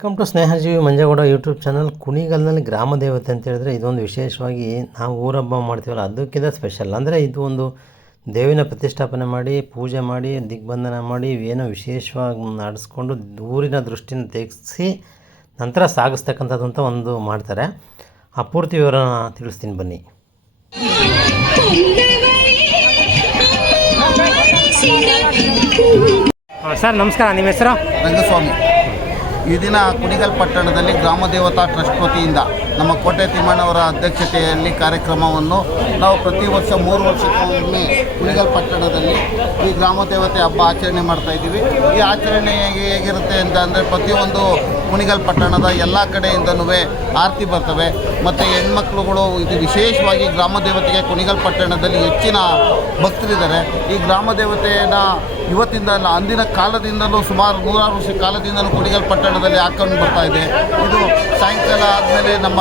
Welcome to Snehajeevi Manjegowda YouTube channel. ಕುಣಿಗಲ್ನಲ್ಲಿ ಗ್ರಾಮ ದೇವತೆ ಅಂತ ಹೇಳಿದ್ರೆ ಇದೊಂದು ವಿಶೇಷವಾಗಿ ನಾವು ಊರಹಬ್ಬ ಮಾಡ್ತೀವಲ್ಲ ಅದಕ್ಕಿಂತ ಸ್ಪೆಷಲ್. ಅಂದರೆ ಇದು ಒಂದು ದೇವಿನ ಪ್ರತಿಷ್ಠಾಪನೆ ಮಾಡಿ ಪೂಜೆ ಮಾಡಿ ದಿಗ್ಬಂಧನ ಮಾಡಿ ಏನೋ ವಿಶೇಷವಾಗಿ ನಡೆಸ್ಕೊಂಡು ಊರಿನ ದೃಷ್ಟಿನ ತೆಗೆಸಿ ನಂತರ ಸಾಗಿಸ್ತಕ್ಕಂಥದ್ದು ಅಂತ ಒಂದು ಮಾಡ್ತಾರೆ. ಆ ಪೂರ್ತಿ ವಿವರನ ತಿಳಿಸ್ತೀನಿ ಬನ್ನಿ. ಸರ್ ನಮಸ್ಕಾರ, ನಿಮ್ಮ ಹೆಸರು? ರಂಗಸ್ವಾಮಿ. ಈ ದಿನ ಕುಣಿಗಲ್ ಪಟ್ಟಣದಲ್ಲಿ ಗ್ರಾಮ ದೇವತಾ ಟ್ರಸ್ಟ್ ವತಿಯಿಂದ ನಮ್ಮ ಕೋಟೆ ತಿಮ್ಮಣ್ಣವರ ಅಧ್ಯಕ್ಷತೆಯಲ್ಲಿ ಕಾರ್ಯಕ್ರಮವನ್ನು ನಾವು ಪ್ರತಿ ವರ್ಷ 3 ವರ್ಷಕ್ಕೊಮ್ಮೆ ಕುಣಿಗಲ್ ಪಟ್ಟಣದಲ್ಲಿ ಈ ಗ್ರಾಮ ದೇವತೆ ಹಬ್ಬ ಆಚರಣೆ ಮಾಡ್ತಾಯಿದ್ದೀವಿ. ಈ ಆಚರಣೆ ಹೇಗಿರುತ್ತೆ ಅಂದರೆ ಪ್ರತಿಯೊಂದು ಕುಣಿಗಲ್ ಪಟ್ಟಣದ ಎಲ್ಲ ಕಡೆಯಿಂದನೂ ಆರತಿ ಬರ್ತವೆ ಮತ್ತು ಹೆಣ್ಮಕ್ಳುಗಳು ಇದು ವಿಶೇಷವಾಗಿ ಗ್ರಾಮ ದೇವತೆಗೆ ಕುಣಿಗಲ್ ಪಟ್ಟಣದಲ್ಲಿ ಹೆಚ್ಚಿನ ಭಕ್ತರಿದ್ದಾರೆ. ಈ ಗ್ರಾಮ ದೇವತೆಯನ್ನು ಇವತ್ತಿಂದ ಅಲ್ಲ, ಅಂದಿನ ಕಾಲದಿಂದಲೂ ಸುಮಾರು 100 ವರ್ಷ ಕಾಲದಿಂದಲೂ ಕುಣಿಗಲ್ ಪಟ್ಟಣದಲ್ಲಿ ಹಾಕೊಂಡು ಬರ್ತಾ ಇದೆ. ಇದು ಸಾಯಂಕಾಲ ಆದಮೇಲೆ ನಮ್ಮ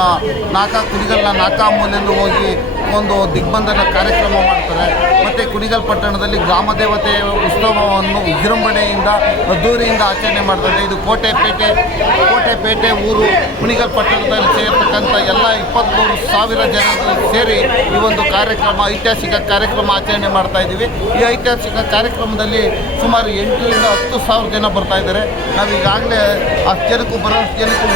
ಕುಣಿಗಲ್ನ ನಾಕಾಮೂಲೆಯಲ್ಲೂ ಹೋಗಿ ಒಂದು ದಿಗ್ಬಂಧನ ಕಾರ್ಯಕ್ರಮ ಮಾಡ್ತಾರೆ. ಮತ್ತು ಕುಣಿಗಲ್ ಪಟ್ಟಣದಲ್ಲಿ ಗ್ರಾಮ ದೇವತೆ ಉತ್ಸವವನ್ನು ವಿಜೃಂಭಣೆಯಿಂದ ಅದ್ದೂರಿಯಿಂದ ಆಚರಣೆ ಮಾಡ್ತಾರೆ. ಇದು ಕೋಟೆಪೇಟೆ ಊರು ಕುಣಿಗಲ್ ಪಟ್ಟಣದಲ್ಲಿ ಸೇರ್ತಕ್ಕಂಥ ಎಲ್ಲ 23,000 ಜನರು ಸೇರಿ ಈ ಒಂದು ಐತಿಹಾಸಿಕ ಕಾರ್ಯಕ್ರಮ ಆಚರಣೆ ಮಾಡ್ತಾ ಇದ್ದೀವಿ. ಈ ಐತಿಹಾಸಿಕ ಕಾರ್ಯಕ್ರಮದಲ್ಲಿ ಸುಮಾರು 8ರಿಂದ 10,000 ಜನ ಬರ್ತಾ ಇದ್ದಾರೆ. ನಾವು ಈಗಾಗಲೇ ಅಷ್ಟು ಜನಕ್ಕೂ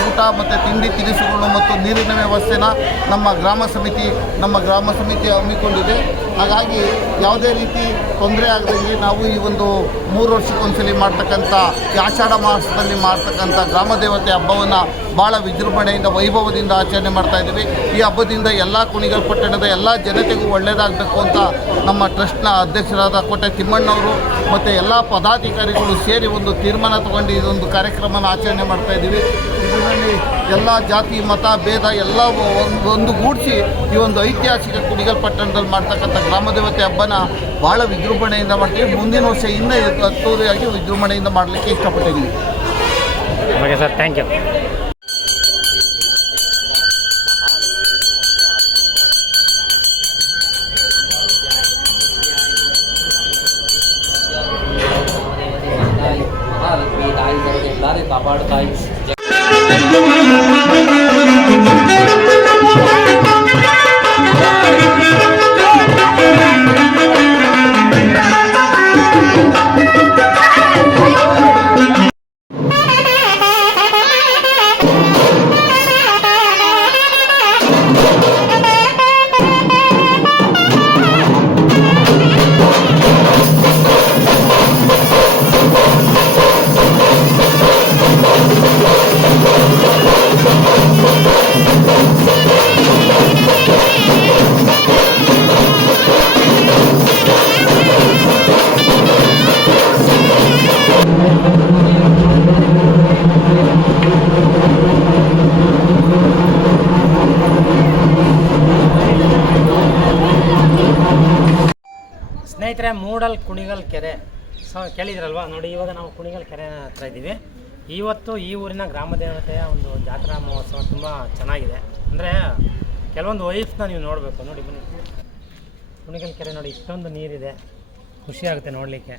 ಊಟ ಮತ್ತು ತಿಂಡಿ ತಿನಿಸುಗಳು ಮತ್ತು ನೀರಿನ ವ್ಯವಸ್ಥೆನ ನಮ್ಮ ಗ್ರಾಮ ಸಮಿತಿ ಹಮ್ಮಿಕೊಂಡಿದೆ. ಹಾಗಾಗಿ ಯಾವುದೇ ರೀತಿ ತೊಂದರೆ ಆಗದಂಗೆ ನಾವು ಈ ಒಂದು 3 ವರ್ಷಕ್ಕೊಂದ್ಸಲಿ ಮಾಡ್ತಕ್ಕಂಥ ಈ ಆಷಾಢ ಮಾಸದಲ್ಲಿ ಮಾಡ್ತಕ್ಕಂಥ ಗ್ರಾಮ ದೇವತೆ ಹಬ್ಬವನ್ನು ಭಾಳ ವಿಜೃಂಭಣೆಯಿಂದ ವೈಭವದಿಂದ ಆಚರಣೆ ಮಾಡ್ತಾಯಿದ್ದೀವಿ. ಈ ಹಬ್ಬದಿಂದ ಎಲ್ಲ ಕುಣಿಗಲ್ ಪಟ್ಟಣದ ಎಲ್ಲ ಜನತೆಗೂ ಒಳ್ಳೆಯದಾಗಬೇಕು ಅಂತ ನಮ್ಮ ಟ್ರಸ್ಟ್ನ ಅಧ್ಯಕ್ಷರಾದ ಕೋಟೆ ತಿಮ್ಮಣ್ಣವರು ಮತ್ತು ಎಲ್ಲ ಪದಾಧಿಕಾರಿಗಳು ಸೇರಿ ಒಂದು ತೀರ್ಮಾನ ತಗೊಂಡು ಇದೊಂದು ಕಾರ್ಯಕ್ರಮನ ಆಚರಣೆ ಮಾಡ್ತಾಯಿದ್ದೀವಿ. ಇದರಲ್ಲಿ ಎಲ್ಲ ಜಾತಿ ಮತ ಭೇದ ಎಲ್ಲ ಒಂದುಗೂಡಿಸಿ ಈ ಒಂದು ಐತಿಹಾಸಿಕ ಕುಣಿಗಲ್ ಪಟ್ಟಣದಲ್ಲಿ ಮಾಡ್ತಕ್ಕಂಥ ಗ್ರಾಮ ದೇವತೆ ಹಬ್ಬನ ಭಾಳ ವಿಜೃಂಭಣೆಯಿಂದ ಮಾಡ್ತೀವಿ. ಮುಂದಿನ ವರ್ಷ ಇನ್ನೂ ಅದ್ದೂರಿಯಾಗಿ ವಿಜೃಂಭಣೆಯಿಂದ ಮಾಡಲಿಕ್ಕೆ ಇಷ್ಟಪಟ್ಟಿದ್ದೀವಿ. Okay sir, thank you. ಕಾಪಾಡ್ತಾಯಿ ಸ್ನೇಹಿತರೆ, ಮೂಡಲ್ ಕುಣಿಗಲ್ ಕೆರೆ ಕೇಳಿದ್ರಲ್ವಾ? ನೋಡಿ, ಇವಾಗ ನಾವು ಕುಣಿಗಲ್ ಕೆರೆ ಹತ್ರ ಇದ್ದೀವಿ. ಇವತ್ತು ಈ ಊರಿನ ಗ್ರಾಮ ದೇವತೆಯ ಒಂದು ಜಾತ್ರಾ ಮಹೋತ್ಸವ ತುಂಬ ಚೆನ್ನಾಗಿದೆ. ಅಂದರೆ ಕೆಲವೊಂದು ವೈಫ್ನ ನೀವು ನೋಡಬೇಕು. ನೋಡಿ ಬನ್ನಿ, ಕುಣಿಗಲ್ ಕೆರೆ ನೋಡಿ, ಇಷ್ಟೊಂದು ನೀರಿದೆ, ಖುಷಿಯಾಗುತ್ತೆ ನೋಡಲಿಕ್ಕೆ.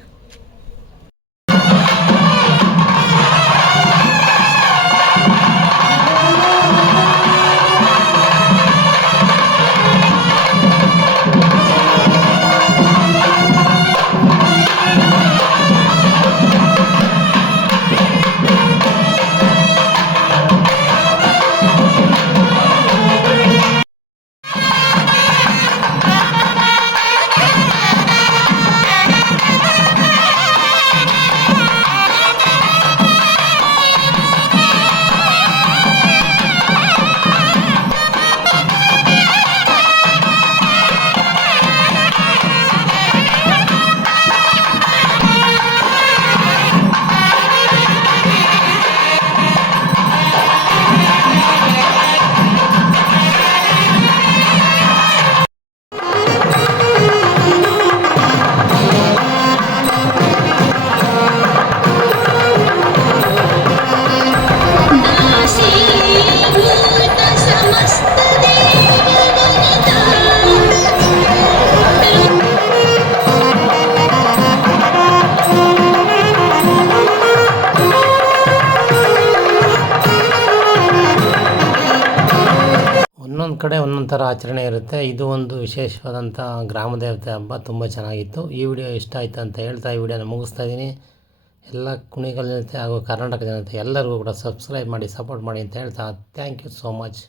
ಒಂದೊಂದು ಕಡೆ ಒಂದೊಂದು ಥರ ಆಚರಣೆ ಇರುತ್ತೆ. ಇದು ಒಂದು ವಿಶೇಷವಾದಂಥ ಗ್ರಾಮ ದೇವತೆ ಹಬ್ಬ ತುಂಬ ಚೆನ್ನಾಗಿತ್ತು. ಈ ವಿಡಿಯೋ ಇಷ್ಟ ಆಯಿತು ಅಂತ ಹೇಳ್ತಾ ಈ ವಿಡಿಯೋನ ಮುಗಿಸ್ತಾ ಇದ್ದೀನಿ. ಎಲ್ಲ ಕುಣಿಗಲ್ ಜನತೆ ಹಾಗೂ ಕರ್ನಾಟಕ ಜನತೆ ಎಲ್ಲರಿಗೂ ಕೂಡ ಸಬ್ಸ್ಕ್ರೈಬ್ ಮಾಡಿ ಸಪೋರ್ಟ್ ಮಾಡಿ ಅಂತ ಹೇಳ್ತಾ ಥ್ಯಾಂಕ್ ಯು ಸೋ ಮಚ್.